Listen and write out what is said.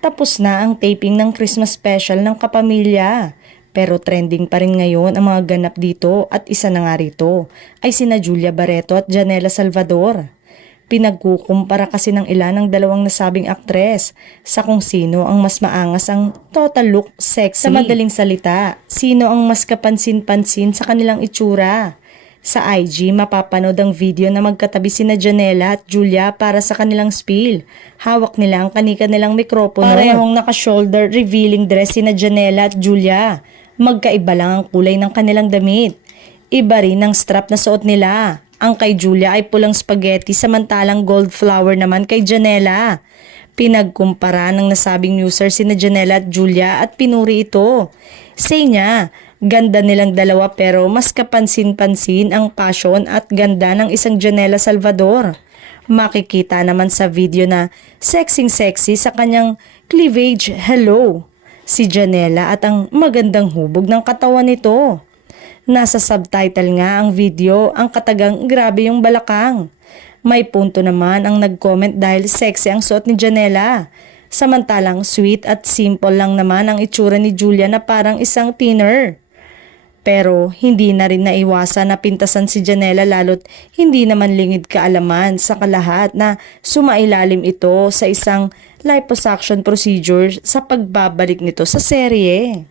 Tapos na ang taping ng Christmas special ng Kapamilya. Pero trending pa rin ngayon ang mga ganap dito at isa na nga rito ay sina Julia Barreto at Janela Salvador. Pinagkukumpara kasi ng ilan ng dalawang nasabing aktres sa kung sino ang mas maangas ang total look sexy. Sa madaling salita, sino ang mas kapansin-pansin sa kanilang itsura. Sa IG, mapapanood ang video na magkatabi sina Janela at Julia para sa kanilang spiel. Hawak nila ang kani-kanilang mikropono. Parehong naka-shoulder revealing dress sina Janela at Julia. Magkaiba lang ang kulay ng kanilang damit. Iba rin ang strap na suot nila. Ang kay Julia ay pulang spaghetti samantalang gold flower naman kay Janela. Pinagkumpara ng nasabing user sina Janela at Julia at pinuri ito. Say niya, ganda nilang dalawa pero mas kapansin-pansin ang passion at ganda ng isang Janela Salvador. Makikita naman sa video na sexy sa kanyang cleavage, hello, si Janela at ang magandang hubog ng katawan nito. Nasa subtitle nga ang video, ang katagang grabe yung balakang. May punto naman ang nag-comment dahil sexy ang suot ni Janela. Samantalang sweet at simple lang naman ang itsura ni Julia na parang isang thinner. Pero hindi na rin naiwasan na pintasan si Janela lalo't hindi naman lingid kaalaman sa kalahat na sumailalim ito sa isang liposuction procedure sa pagbabalik nito sa serye.